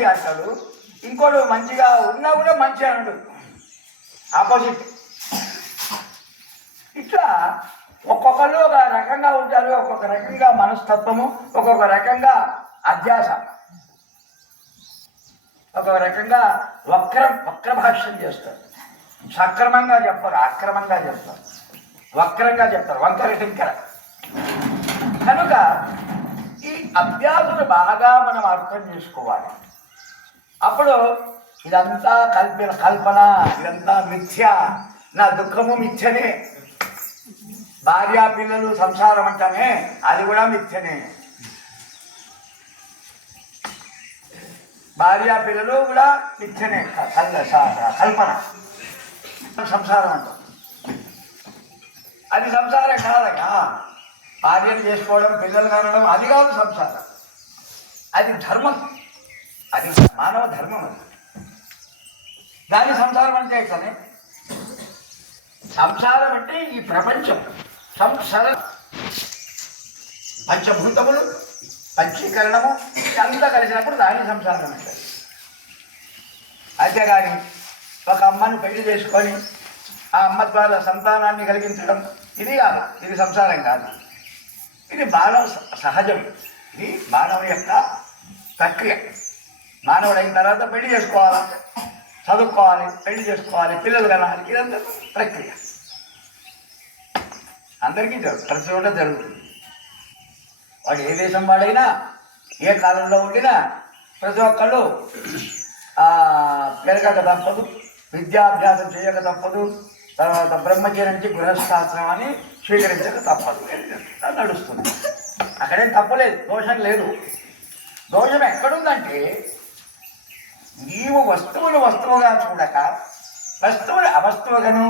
మంచి అంటాడు, ఇంకోడు మంచిగా ఉన్నా కూడా మంచి అనడు, ఆపోజిట్. ఇట్లా ఒక్కొక్కరు ఒక రకంగా ఉంటారు, ఒక్కొక్క రకంగా మనస్తత్వము, ఒక్కొక్క రకంగా అధ్యాస, ఒక్కొక్క రకంగా వక్ర భాష్యం చేస్తారు. సక్రమంగా చెప్పరు, అక్రమంగా చెప్తారు, వక్రంగా చెప్తారు, వంకర టింకర. కనుక ఈ అభ్యాసులు బాగా మనం అర్థం చేసుకోవాలి. అప్పుడు ఇదంతా కల్పన, ఇదంతా మిథ్య, నా దుఃఖము మిథ్యనే, భార్యా పిల్లలు సంసారం అంటానే అది కూడా మిథ్యనే, భార్యా పిల్లలు కూడా మిథ్యనే, కల్పన. సంసారం అంటాం, అది సంసారం కాదగా. భార్యను చేసుకోవడం, పిల్లలు కనడం అది కాదు సంసారం, అది ధర్మం, అది మానవ ధర్మం. అది దాని సంసారం అంటే కానీ సంసారం అంటే ఈ ప్రపంచం, సంసార పంచభూతములు, పంచీకరణము అంతా కలిసినప్పుడు దాని సంసారం అంటే. అంతేగాని ఒక అమ్మను పెళ్లి చేసుకొని ఆ అమ్మ ద్వారా సంతానాన్ని కలిగించడం ఇది కాదు, ఇది సంసారం కాదు. ఇది మానవ సహజం, ఇది మానవ యొక్క ప్రక్రియ. మానవుడు అయిన తర్వాత పెళ్లి చేసుకోవాలి, చదువుకోవాలి, పెళ్లి చేసుకోవాలి, పిల్లలు కనాలి, ఇదంతా ప్రక్రియ. అందరికీ ప్రతి చోట జరుగుతుంది. వాడు ఏ దేశం వాడైనా, ఏ కాలంలో ఉండినా ప్రతి ఒక్కళ్ళు పెరగక తప్పదు, విద్యాభ్యాసం చేయక తప్పదు, తర్వాత బ్రహ్మచర్య నుంచి గృహస్థాశ్రమాన్ని స్వీకరించక తప్పదు, నడుస్తుంది. అక్కడేం తప్పలేదు, దోషం లేదు. దోషం ఎక్కడుందంటే నీవు వస్తువులు వస్తువుగా చూడక వస్తువులు అవస్తువుగాను,